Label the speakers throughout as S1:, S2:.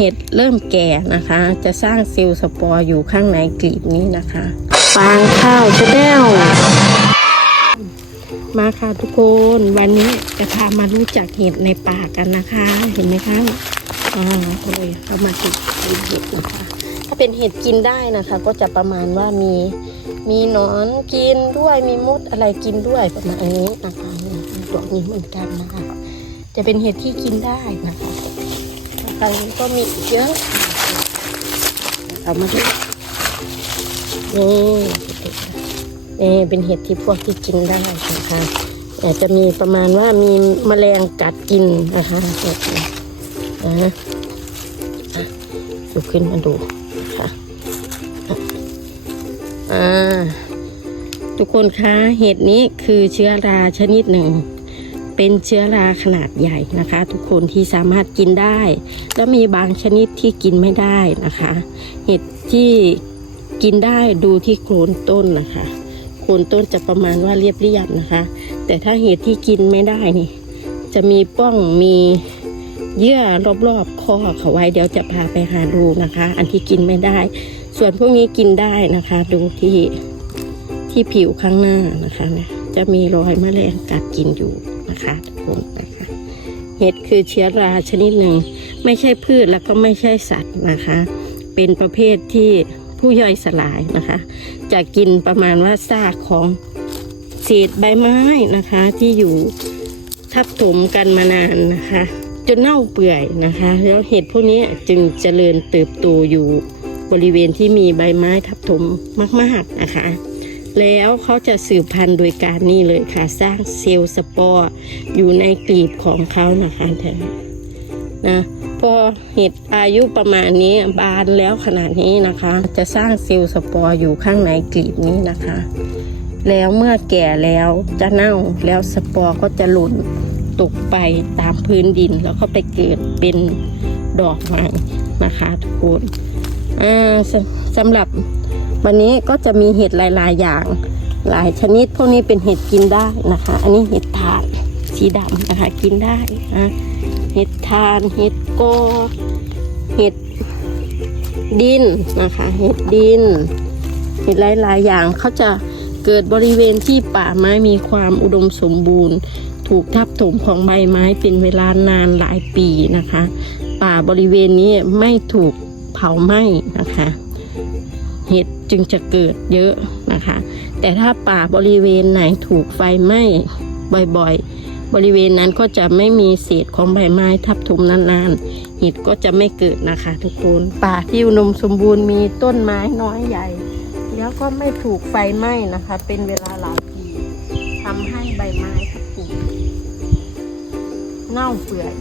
S1: เห็ดเริ่มแก่นะคะ จะสร้างเซลล์สปอร์อยู่ข้างในกลีบนี้นะคะฟางข้าวชาแนลมาค่ะทุกคนวันนี้จะพามารู้จักเห็ดในป่ากันนะคะ เห็นไหมคะอ่าโอ้ยเรามาติดกินเห็ดนะคะ ถ้าเป็นเห็ดกินได้นะคะ ก็จะประมาณว่ามีมีหนอนกินด้วยมีมดอะไรกินด้วยประมาณนี้นะคะเนี่ยตัวนี้เหมือนกันนะคะ จะเป็นเห็ดที่กินได้นะคะ ทางก็มีอีกเยอะเอามาดูนี่นี่เป็นเห็ดที่พวกที่กินได้นะคะแต่จะมีประมาณว่ามีแมลงกัดกินนะคะเห็ดนะอะอะลุกขึ้นมาดูนะคะอ่าทุกคนคะเห็ดนี้คือเชื้อราชนิดหนึ่ง เป็นเชื้อราขนาดใหญ่นะคะ ทุกคนที่สามารถกินได้ แล้วมีบางชนิดที่กินไม่ได้นะคะ เห็ดที่กินได้ดูที่โคนต้นนะคะโคนต้นจะประมาณว่าเรียบเรียบนะคะ แต่ถ้าเห็ดที่กินไม่ได้นี่ จะมีป้องมีเยื่อรอบๆข้อเขาไว้เดี๋ยวจะพาไปหาดูนะคะ อันที่กินไม่ได้ ส่วนพวกนี้กินได้นะคะ ดูที่ที่ผิวข้างหน้านะคะเนี่ย จะมีรอยแมลงกัดกินอยู่นะคะทุกคนนะคะเห็ดคือเชื้อราชนิดหนึ่ง ไม่ใช่พืชแล้วก็ไม่ใช่สัตว์นะคะ เป็นประเภทที่ผู้ย่อยสลายนะคะ จะกินประมาณว่าซากของเศษใบไม้นะคะ ที่อยู่ทับถมกันมานานนะคะ จนเน่าเปื่อยนะคะ แล้วเห็ดพวกนี้จึงเจริญเติบโตอยู่บริเวณที่มีใบไม้ทับถมมากๆนะคะ แล้วเขาจะสืบพันธุ์โดยการนี่เลยค่ะ สร้างเซลล์สปอร์อยู่ในกลีบของเขานะคะแทนนะพอเห็ดอายุประมาณนี้บานแล้วขนาดนี้นะคะ จะสร้างเซลล์สปอร์อยู่ข้างในกลีบนี้นะคะ แล้วเมื่อแก่แล้วจะเน่าแล้วสปอร์ก็จะหล่นตกไปตามพื้นดินแล้วก็ไปเกิดเป็นดอกไม้นะคะทุกคนสำหรับ วันนี้ก็จะมีเห็ดหลายๆอย่าง หลายชนิด พวกนี้เป็นเห็ดกินได้นะคะ อันนี้เห็ดทานสีดำนะคะ กินได้นะเห็ดทานเห็ดโก เห็ดดินนะคะ เห็ดดิน เห็ดหลายๆอย่างเขาจะเกิดบริเวณที่ป่าไม้มีความอุดมสมบูรณ์ ถูกทับถมของใบไม้เป็นเวลานานหลายปีนะคะ ป่าบริเวณนี้ไม่ถูกเผาไหม้นะคะ เห็ดจึงจะเกิดเยอะนะคะ แต่ถ้าป่าบริเวณไหนถูกไฟไหม้บ่อยๆ บริเวณนั้นก็จะไม่มีเศษของใบไม้ทับถมนานๆ เห็ดก็จะไม่เกิดนะคะทุกคนป่าที่อุดมสมบูรณ์มีต้นไม้น้อยใหญ่ แล้วก็ไม่ถูกไฟไหม้นะคะ เป็นเวลาหลายปีทำให้ใบไม้ทับถมเน่าเปื่อย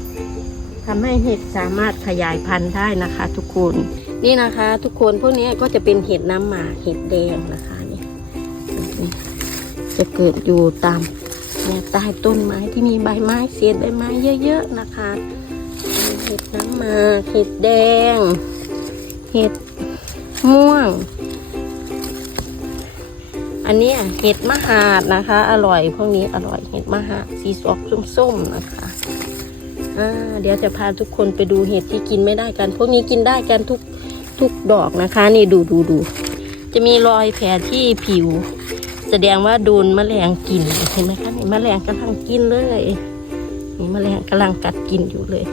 S1: ทำให้เห็ดสามารถขยายพันธุ์ได้นะคะ ทุกคน นี่นะคะ ทุกคนพวกนี้ก็จะเป็นเห็ดน้ำหมากเห็ดแดงนะคะนี่นี่จะเกิดอยู่ตามใต้ต้นไม้ที่มีใบไม้เศษใบไม้เยอะๆนะคะ เห็ดน้ำหมากเห็ดแดง เห็ดม่วง อันนี้เห็ดมหาดนะคะ อร่อยพวกนี้อร่อยเห็ดมหาดสีสอกส้มๆนะคะเดี๋ยวจะพาทุกคนไปดูเห็ดที่กินไม่ได้กัน พวกนี้กินได้กันทุก ทุกดอกนะคะ นี่ดูดูดูจะมีรอยแผลที่ผิว แสดงว่าโดนแมลงกินเห็นไหมคะนี่แมลงกำลังกินเลยนี่แมลงกำลังกัดกินอยู่เลย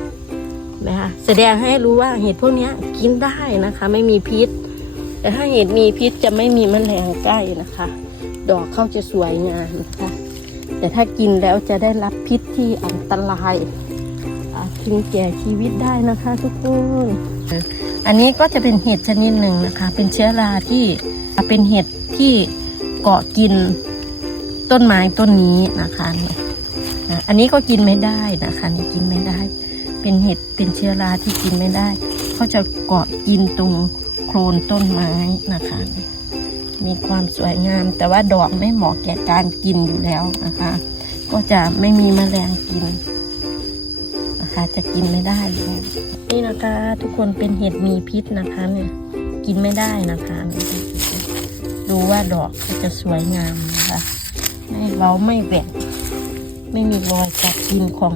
S1: นะคะแสดงให้รู้ว่าเห็ดพวกนี้กินได้นะคะ ไม่มีพิษ แต่ถ้าเห็ดมีพิษจะไม่มีแมลงใกล้นะคะ ดอกเขาจะสวยงามนะคะ แต่ถ้ากินแล้วจะได้รับพิษที่อันตรายอาจถึงแก่ชีวิตได้นะคะทุกคน อันนี้ก็จะเป็นเห็ดชนิดหนึ่งนะคะ เป็นเชื้อราที่เป็นเห็ดที่เกาะกินต้นไม้ต้นนี้นะคะนี่อันนี้ก็กินไม่ได้นะคะนี่กินไม่ได้ เป็นเห็ดเป็นเชื้อราที่กินไม่ได้เขาจะเกาะกินตรงโคลนต้นไม้นะคะ มีความสวยงาม แต่ว่าดอกไม่เหมาะแก่การกินอยู่แล้วนะคะ ก็จะไม่มีแมลงกิน คะจะกินไม่ได้นี่นะคะ ทุกคนเป็นเห็ดมีพิษนะคะเนี่ยกินไม่ได้นะคะดูว่าดอกจะสวยงามนะคะไม่เว้าไม่แหวกไม่มีรอยกัดกินของ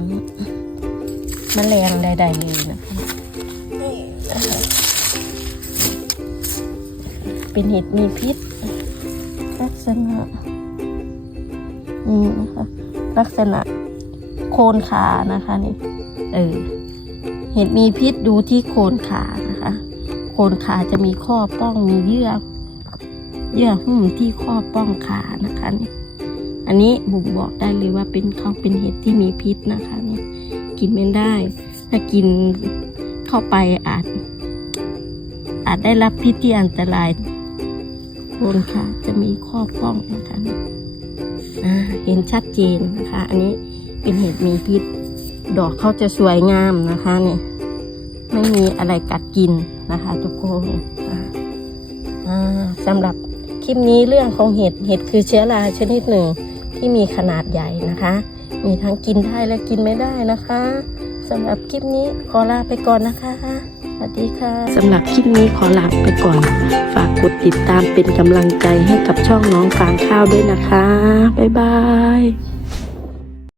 S1: แมลงใด ๆ เลยนะคะเป็นเห็ดมีพิษลักษณะนี่นะคะลักษณะโคนขานะคะนี่ เออเห็ดมีพิษดูที่โคนขานะคะ โคนขาจะมีข้อป้องมีเยื่อ เยื่อหุ้มที่ข้อป้องขานะคะนี่อันนี้บุ๋มบอกได้เลยว่าเป็นเขาเป็นเห็ดที่มีพิษนะคะนี่กินไม่ได้ ถ้ากินเข้าไปอาจ อาจได้รับพิษที่อันตรายโคนขาจะมีข้อป้องนะคะเห็นชัดเจนนะคะ อันนี้เป็นเห็ดมีพิษ ดอกเขาจะสวยงามนะคะนี่ไม่มีอะไรกัดกินนะคะทุกคนสำหรับคลิปนี้เรื่องของเห็ดเห็ดคือเชื้อราชนิดหนึ่งที่มีขนาดใหญ่นะคะ มีทั้งกินได้และกินไม่ได้นะคะสำหรับคลิปนี้ขอลาไปก่อนนะคะสวัสดีค่ะสำหรับคลิปนี้ขอลาไปก่อน ฝากกดติดตามเป็นกำลังใจให้กับช่องน้องฟางข้าวด้วยนะคะ บ๊ายบาย